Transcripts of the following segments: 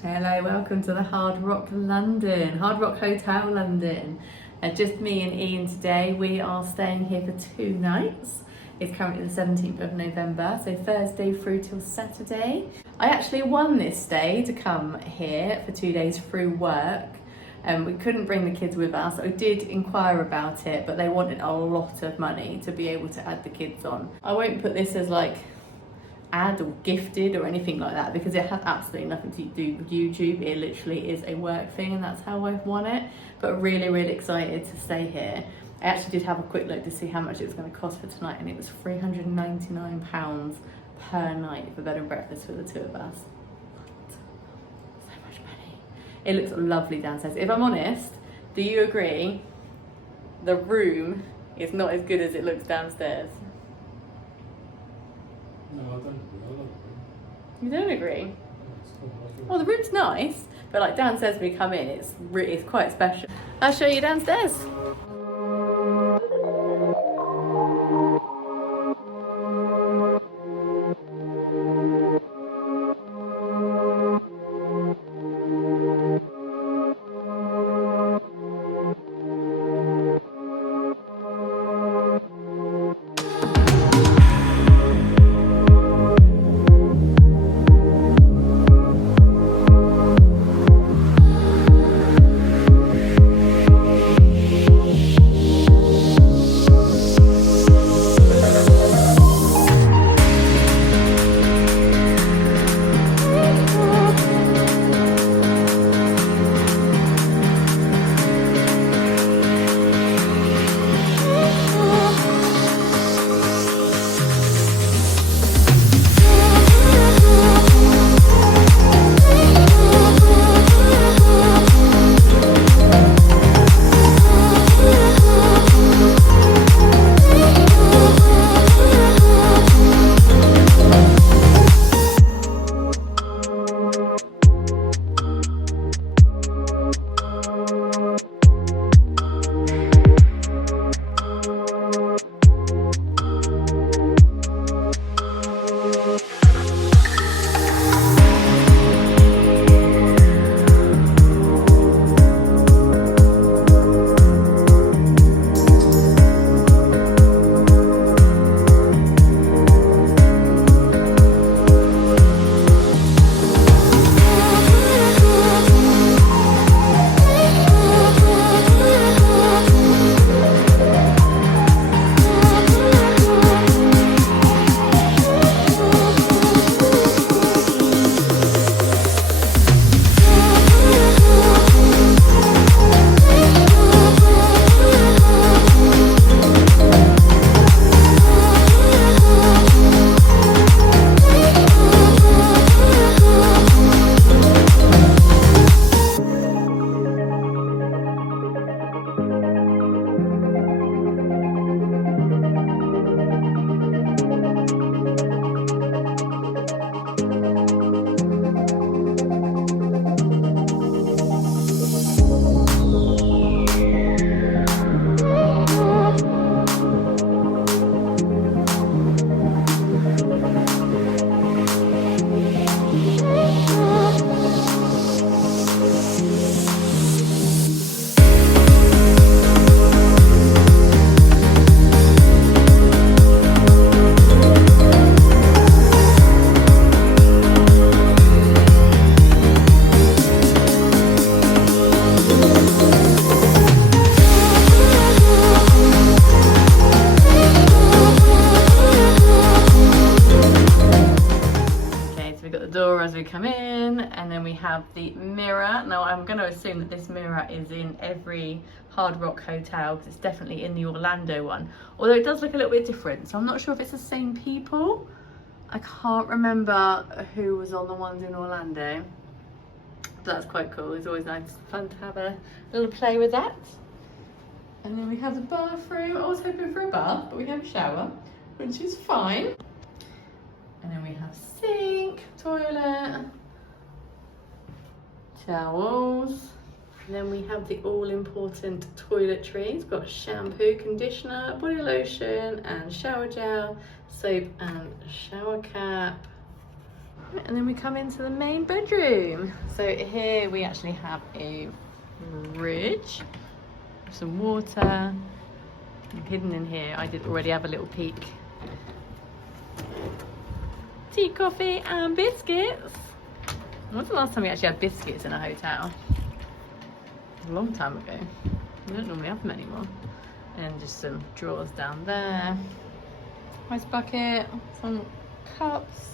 Hello, welcome to the Hard Rock London, Hard Rock Hotel London. Just me and Ian today. We are staying here for 2 nights. It's currently the 17th of November, so Thursday through till Saturday. I actually won this stay to come here for 2 days through work. We couldn't bring the kids with us. I did inquire about it, but they wanted a lot of money to be able to add the kids on. I won't put this as like ad or gifted or anything like that because it has absolutely nothing to do with YouTube. It literally is a work thing and that's how I've won it. But really excited to stay here. I actually did have a quick look to see how much it was going to cost for tonight, and it was £399 per night for bed and breakfast for the 2 of us. So much money. It looks lovely downstairs. If I'm honest, do you agree the room is not as good as it looks downstairs? No, I don't agree. I like it. You don't agree? It's quite nice. Well, the room's nice, but like downstairs when we come in, it's quite special. I'll show you downstairs. As we come in, and then we have the mirror. Now I'm going to assume that this mirror is in every Hard Rock hotel because it's definitely in the Orlando one, although it does look a little bit different, so I'm not sure if it's the same people. I can't remember who was on the ones in Orlando, but that's quite cool. It's always nice, fun to have a little play with that. And then we have the bathroom. I was hoping for a bath, but we have a shower, which is fine. And then we have sink, toilet, towels. And then we have the all-important toiletries. We've got shampoo, conditioner, body lotion, and shower gel, soap and shower cap. And then we come into the main bedroom. So here we actually have a fridge, some water. Hidden in here, I did already have a little peek. Tea, coffee and biscuits. When's the last time we actually had biscuits in a hotel? A long time ago. We don't normally have them anymore. And just some drawers down there. Ice bucket, some cups.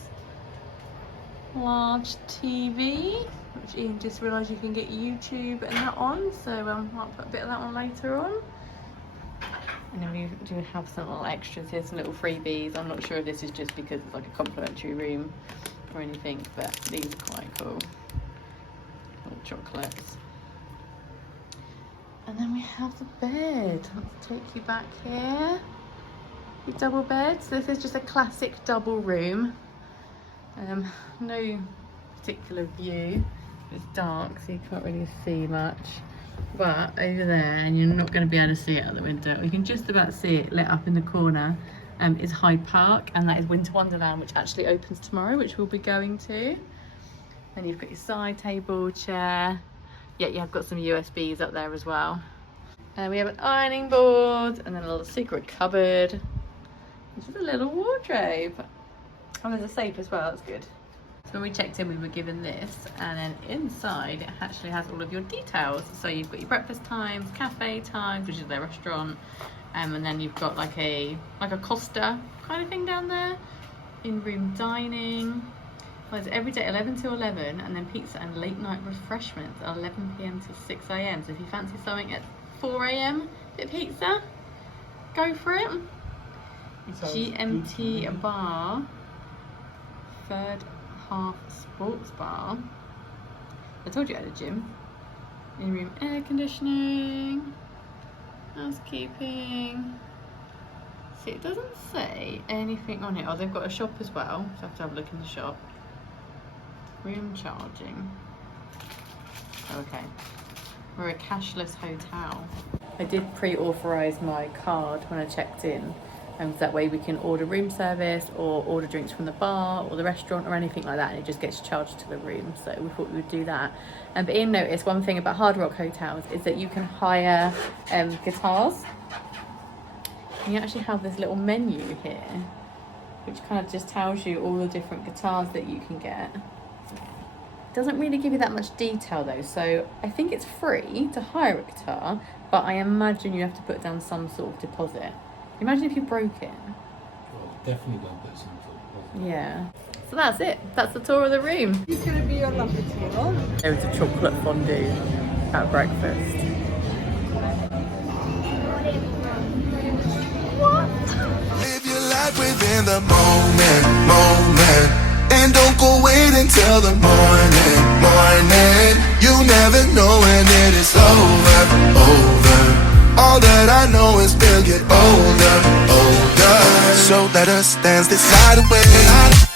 Large TV, which Ian just realised you can get YouTube and that on, so I'll put a bit of that on later on. And then we do have some little extras here, some little freebies. I'm not sure if this is just because it's like a complimentary room or anything, but these are quite cool. Little chocolates. And then we have the bed. Let's take you back here. Your double bed. So this is just a classic double room. No particular view. It's dark, so you can't really see much. But over there, and you're not going to be able to see it out the window, you can just about see it lit up in the corner, is Hyde Park, and that is Winter Wonderland, which actually opens tomorrow, which we'll be going to. And you've got your side table, chair. Yeah, you have got some USBs up there as well. And we have an ironing board, and then a little secret cupboard, which is a little wardrobe. And there's a safe as well, that's good. So when we checked in, we were given this, and then inside it actually has all of your details. So you've got your breakfast times, cafe times, which is their restaurant, and then you've got like a Costa kind of thing down there. In-room dining. Well, it's every day 11 to 11, and then pizza and late night refreshments at 11 p.m. to 6 a.m. So if you fancy something at 4 a.m, bit of pizza, go for it. GMT bar. Third half sports bar. I told you I had a gym. In-room air conditioning, housekeeping. See, it doesn't say anything on it. Oh, they've got a shop as well, so I have to have a look in the shop. Room charging. Okay, we're a cashless hotel. I did pre-authorize my card when I checked in. So that way we can order room service or order drinks from the bar or the restaurant or anything like that, and it just gets charged to the room. So we thought we would do that. But Ian noticed one thing about Hard Rock hotels is that you can hire guitars. And you actually have this little menu here, which kind of just tells you all the different guitars that you can get. It doesn't really give you that much detail though, so I think it's free to hire a guitar, but I imagine you have to put down some sort of deposit. Imagine if you broke it. Well, definitely don't put some sort of positive. Yeah. So that's it. That's the tour of the room. It's going to be your number table. There's a chocolate fondue at breakfast. What? Live your life within the moment. And don't go wait until the morning. You never know when it is over. All that I know is we'll get older. So let us dance this night away.